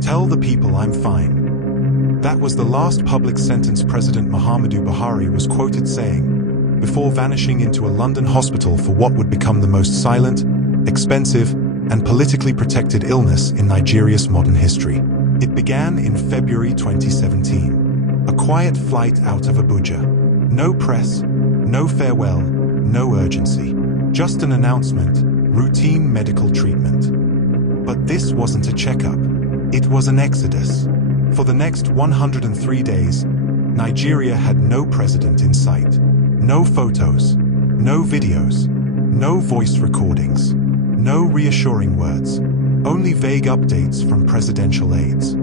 Tell the people I'm fine. That was the last public sentence President Muhammadu Buhari was quoted saying, before vanishing into a London hospital for what would become the most silent, expensive, and politically protected illness in Nigeria's modern history. It began in February 2017. A quiet flight out of Abuja. No press, no farewell, no urgency. Just an announcement, routine medical treatment. But this wasn't a checkup. It was an exodus. For the next 103 days, Nigeria had no president in sight. No photos, no videos, no voice recordings, no reassuring words, only vague updates from presidential aides.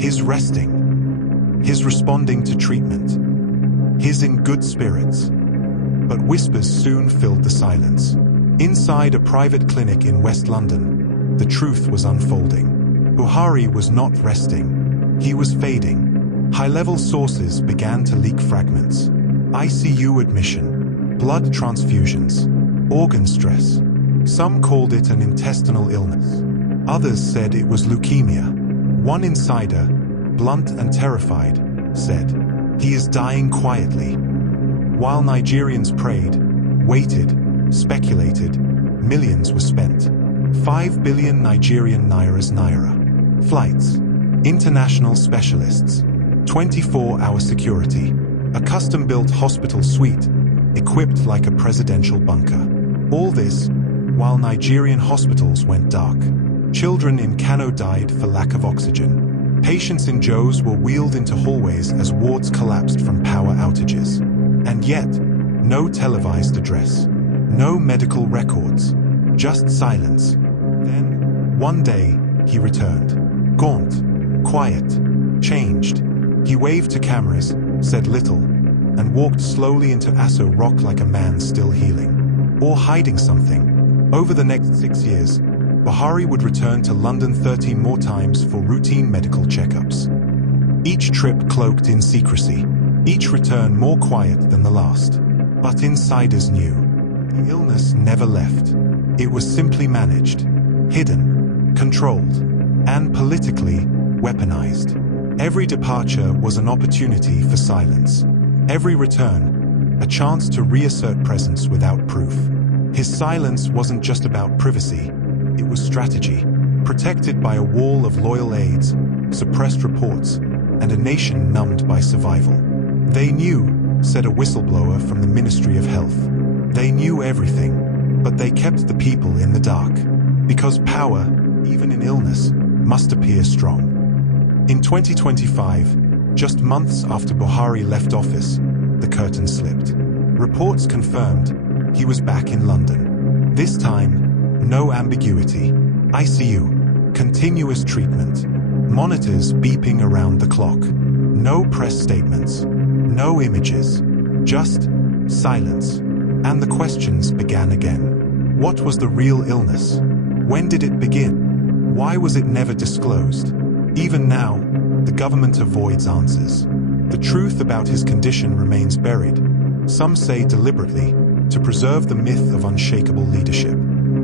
His resting, his responding to treatment, his in good spirits. But whispers soon filled the silence. Inside a private clinic in West London, the truth was unfolding. Buhari was not resting. He was fading. High-level sources began to leak fragments. ICU admission, blood transfusions, organ stress. Some called it an intestinal illness. Others said it was leukemia. One insider, blunt and terrified, said, "He is dying quietly." While Nigerians prayed, waited, speculated, millions were spent. 5 billion Nigerian naira. Flights, international specialists, 24-hour security, a custom-built hospital suite, equipped like a presidential bunker. All this, while Nigerian hospitals went dark. Children in Kano died for lack of oxygen. Patients in Jos were wheeled into hallways as wards collapsed from power outages. And yet, no televised address. No medical records. Just silence. Then, one day, he returned. Gaunt, quiet, changed. He waved to cameras, said little, and walked slowly into Aso Rock like a man still healing. Or hiding something. Over the next 6 years, Buhari would return to London 13 more times for routine medical checkups. Each trip cloaked in secrecy. Each return more quiet than the last. But insiders knew. The illness never left. It was simply managed, hidden, controlled, and politically weaponized. Every departure was an opportunity for silence. Every return, a chance to reassert presence without proof. His silence wasn't just about privacy, it was strategy, protected by a wall of loyal aides, suppressed reports, and a nation numbed by survival. They knew, said a whistleblower from the Ministry of Health. They knew everything, but they kept the people in the dark. Because power, even in illness, must appear strong. In 2025, just months after Buhari left office, the curtain slipped. Reports confirmed he was back in London. This time, no ambiguity. ICU, continuous treatment, monitors beeping around the clock. No press statements, no images, just silence. And the questions began again. What was the real illness? When did it begin? Why was it never disclosed? Even now, the government avoids answers. The truth about his condition remains buried. Some say deliberately, to preserve the myth of unshakable leadership.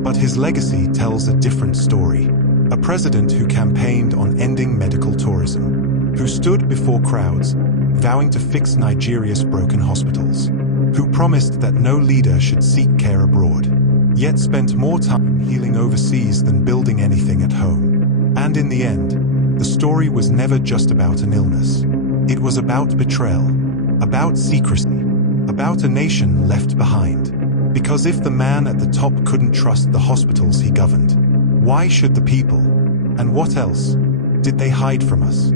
But his legacy tells a different story. A president who campaigned on ending medical tourism, who stood before crowds, vowing to fix Nigeria's broken hospitals, who promised that no leader should seek care abroad, yet spent more time healing overseas than building anything at home. And in the end, the story was never just about an illness. It was about betrayal, about secrecy, about a nation left behind. Because if the man at the top couldn't trust the hospitals he governed, why should the people? And what else did they hide from us?